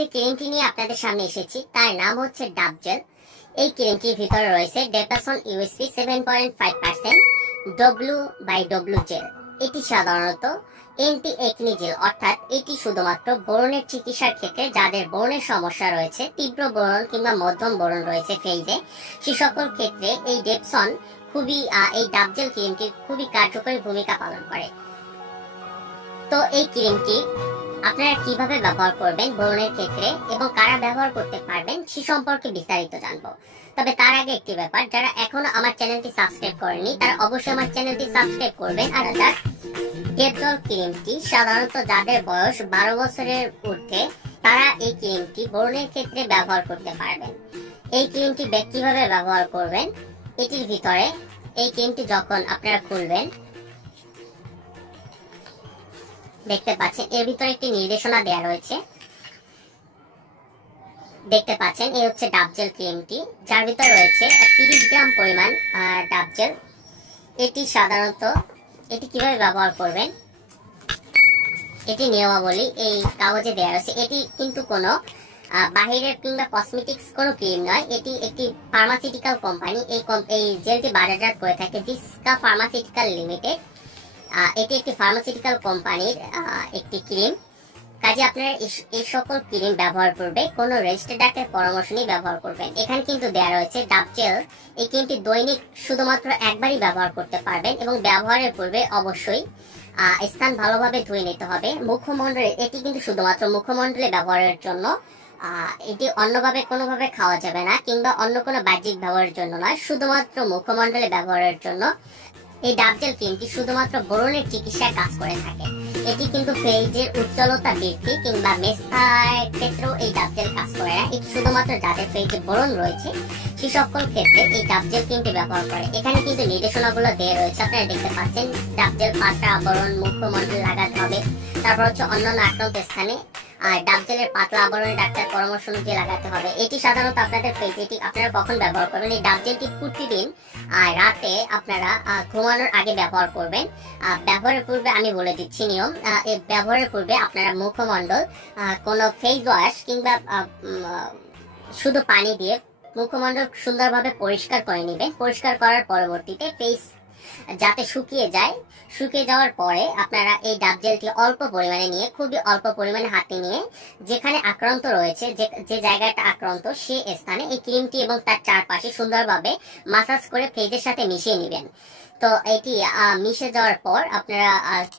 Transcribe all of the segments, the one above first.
যে ক্রিমটি নিয়ে আপনাদের সামনে এসেছি তার নাম হচ্ছে ডাব জেল। এই ক্রিমটির ভিতরে রয়েছে ডেপাসন ইউএসপি 7.5% W/W জেল। এটি সাধারণত এন্টি একনি জেল, অর্থাৎ এটি শুধুমাত্র ব্রণের চিকিৎসার ক্ষেত্রে যাদের ব্রণের সমস্যা রয়েছে, তীব্র ব্রণ কিংবা মধ্যম ব্রণ রয়েছে ফেইজে, সে সকল ক্ষেত্রে এই ডেপসন এই ডাব জেল ক্রিমটি খুবই কার্যকরী ভূমিকা পালন করে। তো এই ক্রিমটি আপনারা কিভাবে ব্যবহার করবেন ব্রণের ক্ষেত্রে এবং কারা ব্যবহার করতে পারবেন সে সম্পর্কে বিস্তারিত জানবো। তবে তার আগে একটি ব্যাপার, যারা এখনো আমার চ্যানেলটি সাবস্ক্রাইব করেনি তারা অবশ্যই আমার চ্যানেলটি সাবস্ক্রাইব করবেন। আর ডেপসন ক্রিমটি সাধারণত যাদের বয়স 12 বছরের ঊর্ধ্বে তারা এই ক্রিমটি ব্রণের ক্ষেত্রে ব্যবহার করতে পারবেন। এই ক্রিমটি কিভাবে ব্যবহার করবেন, এটির ভিতরে এই ক্রিমটি যখন আপনারা খুলবেন দেখতে পাচ্ছেন এর ভিতরে একটি নির্দেশনা দেওয়া রয়েছে। দেখতে পাচ্ছেন এই হচ্ছে ডাব জেল ক্রিমটি, যার ভিতরে রয়েছে 30 গ্রাম পরিমাণ ডাব জেল। এটি সাধারণত কিভাবে ব্যবহার করবেন এটি নিয়মাবলী এই কাগজে দেওয়া রয়েছে। এটি কিন্তু কোনো বাহিরের কিংবা কসমেটিক্স কোনো ক্রিম নয়, এটি একটি ফার্মাসিউটিক্যাল কোম্পানি এই জেলটি বাজারজাত করে থাকে জিসকা ফার্মাসিউটিক্যাল লিমিটেড। এটি একটি ফার্মাসিউটিক্যাল কোম্পানির একটি ক্রিম। কাজে আপনারা এই সকল ক্রিম ব্যবহার করবে কোনো রেজিস্টার্ড ডাক্তারের পরামর্শ নিয়ে ব্যবহার করবেন। এখানে কিন্তু দেওয়া রয়েছে ডাব জেল এই ক্রিমটি দৈনিক শুধুমাত্র একবারই ব্যবহার করতে পারবেন এবং ব্যবহারের পূর্বে অবশ্যই স্থান ভালোভাবে ধুয়ে নিতে হবে। মুখমণ্ডলে এটি কিন্তু শুধুমাত্র মুখমণ্ডলে ব্যবহারের জন্য, এটি অন্যভাবে কোনোভাবে খাওয়া যাবে না কিংবা অন্য কোনো বাহ্যিক ব্যবহারের জন্য নয়, শুধুমাত্র মুখমণ্ডলে ব্যবহারের জন্য। এই ডাব জেল ক্রিমটি শুধুমাত্র ব্রণের চিকিৎসায় কাজ করে থাকে। এটি কিন্তু ফেইজের উজ্জ্বলতা বৃদ্ধি কিংবা মেস্তার ক্ষেত্রেও এই ডাব জেল কাজ করে না। এটি শুধুমাত্র যাদের ফেইজে ব্রণ রয়েছে সে সকল ক্ষেত্রে এই ডাব জেল ক্রিমটি ব্যবহার করে। এখানে কিন্তু নির্দেশনাগুলো দেওয়া রয়েছে, আপনারা দেখতে পাচ্ছেন। ডাব জেল পাতলা আবরণ মুখমণ্ডলে লাগাতে হবে, তারপর হচ্ছে অন্যান্য আক্রান্ত স্থানে ডাব জেলের পাতলা আবরণে ডাক্তার পরামর্শ অনুযায়ী লাগাতে হবে। এটি সাধারণত আপনাদের ফেইজে আপনারা কখন ব্যবহার করবেন, এই ডাব জেলটি প্রতিদিন রাতে আপনারা ঘুমানোর আগে ব্যবহার করবেন। ব্যবহারের পূর্বে আমি বলে দিচ্ছি নিয়ম, ব্যবহারের পূর্বে আপনারা মুখমণ্ডল কোনো ফেস ওয়াশ কিংবা শুধু পানি দিয়ে মুখমণ্ডল সুন্দরভাবে পরিষ্কার করে নেবেন। পরিষ্কার করার পরবর্তীতে ফেস যাতে শুকিয়ে যায়, শুকিয়ে যাওয়ার পরে আপনারা এই ডাব জেলটি অল্প পরিমাণে নিয়ে, খুবই অল্প পরিমাণে হাতে নিয়ে যেখানে আক্রান্ত রয়েছে, যে জায়গাটা আক্রান্ত সে স্থানে এই ক্রিমটি এবং তার চারপাশে সুন্দরভাবে মাসাজ করে ফেজের সাথে মিশিয়ে নেবেন। তো এটি মিশে যাওয়ার পর আপনারা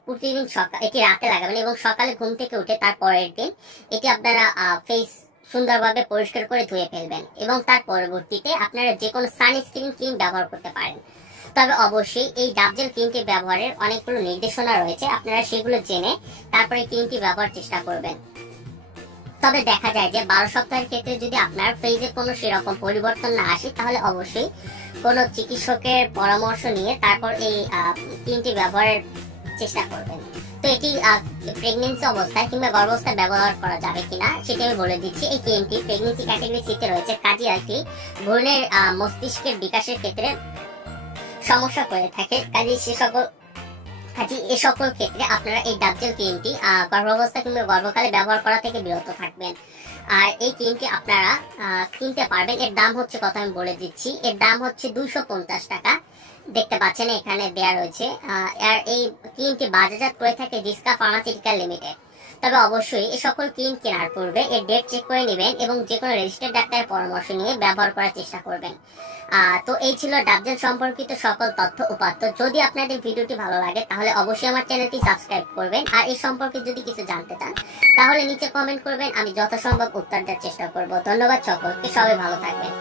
প্রতিদিন এটি রাতে লাগাবেন এবং সকালে ঘুম থেকে উঠে তার পরের দিন এটি আপনারা ফেস সুন্দরভাবে পরিষ্কার করে ধুয়ে ফেলবেন এবং তার পরবর্তীতে আপনারা যে কোনো সানস্ক্রিন ক্রিম ব্যবহার করতে পারেন। তবে অবশ্যই এই ডাব জেল ক্রিমটি ব্যবহারের অনেকগুলো নির্দেশনা রয়েছে, আপনারা সেগুলো জেনে তারপরে ক্রিমটি ব্যবহার চেষ্টা করবেন। তবে দেখা যায় যে 12 সপ্তাহের ক্ষেত্রে যদি আপনার ফেজে কোনো সেরকম পরিবর্তন না আসে তাহলে অবশ্যই কোনো চিকিৎসকের পরামর্শ নিয়ে তারপর এই ক্রিমটি ব্যবহারের চেষ্টা করবেন। তো এটি প্রেগনেন্সি অবস্থায় কিংবা গর্ভাবস্থায় ব্যবহার করা যাবে কিনা সেটা আমি বলে দিচ্ছি। এই ক্রিমটি প্রেগনেন্সি ক্যাটাগরি সিতে রয়েছে, কাজে একটি ভ্রূণের মস্তিষ্কের বিকাশের ক্ষেত্রে সমস্যা করে থাকে। কাজে এ সকল ক্ষেত্রে আপনারা এই ডাব জেল ক্রিমটি গর্ভাবস্থা কিংবা গর্ভকালে ব্যবহার করা থেকে বিরত থাকবেন। আর এই ক্রিমটি আপনারা কিনতে পারবেন, এর দাম হচ্ছে কত আমি বলে দিচ্ছি। এর দাম হচ্ছে 250 টাকা। দেখতে পাচ্ছেন এখানে দেয়া রয়েছে। আর এই ক্রিমটি বাজারজাত করে থাকে জিসকা ফার্মাসিউটিক্যাল লিমিটেড। তবে অবশ্যই এই সকল ক্রিম কেনার পূর্বে এর ডেট চেক করে নেবেন এবং যে কোনো রেজিস্টার্ড ডাক্তারের পরামর্শ নিয়ে ব্যবহার করার চেষ্টা করবেন। তো এই ছিল ডাব জেল সম্পর্কিত সকল তথ্য উপাত্ত। যদি আপনাদের ভিডিওটি ভালো লাগে তাহলে অবশ্যই আমার চ্যানেলটি সাবস্ক্রাইব করবেন। আর এই সম্পর্কে যদি কিছু জানতে চান তাহলে নিচে কমেন্ট করবেন, আমি যথাসম্ভব উত্তর দেওয়ার চেষ্টা করব। ধন্যবাদ সকলকে, সবাই ভালো থাকবেন।